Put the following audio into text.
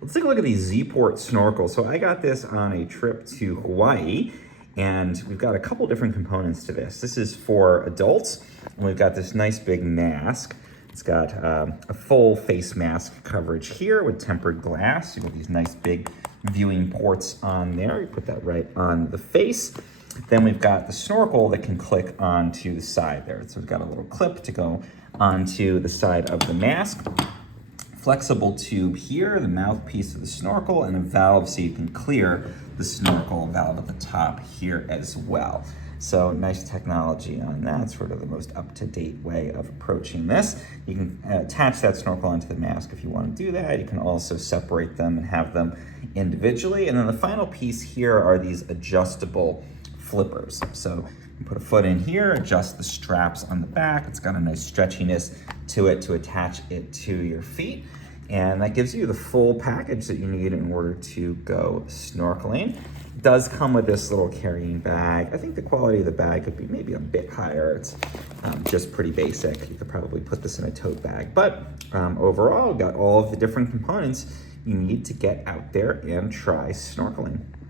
Let's take a look at the ZEEPORTE Snorkel. So I got this on a trip to Hawaii, and we've got a couple different components to this. This is for adults, and we've got this nice big mask. It's got a full face mask coverage here with tempered glass. You've got these nice big viewing ports on there. You put that right on the face. Then we've got the snorkel that can click onto the side there. So we've got a little clip to go onto the side of the mask. Flexible tube here, the mouthpiece of the snorkel, and a valve so you can clear the snorkel valve at the top here as well. So nice technology on that, sort of the most up-to-date way of approaching this. You can attach that snorkel onto the mask if you want to do that. You can also separate them and have them individually. And then the final piece here are these adjustable flippers. So you put a foot in here, adjust the straps on the back. It's got a nice stretchiness to it to attach it to your feet. And that gives you the full package that you need in order to go snorkeling. It does come with this little carrying bag. I think the quality of the bag could be maybe a bit higher. It's just pretty basic. You could probably put this in a tote bag. But overall, got all of the different components you need to get out there and try snorkeling.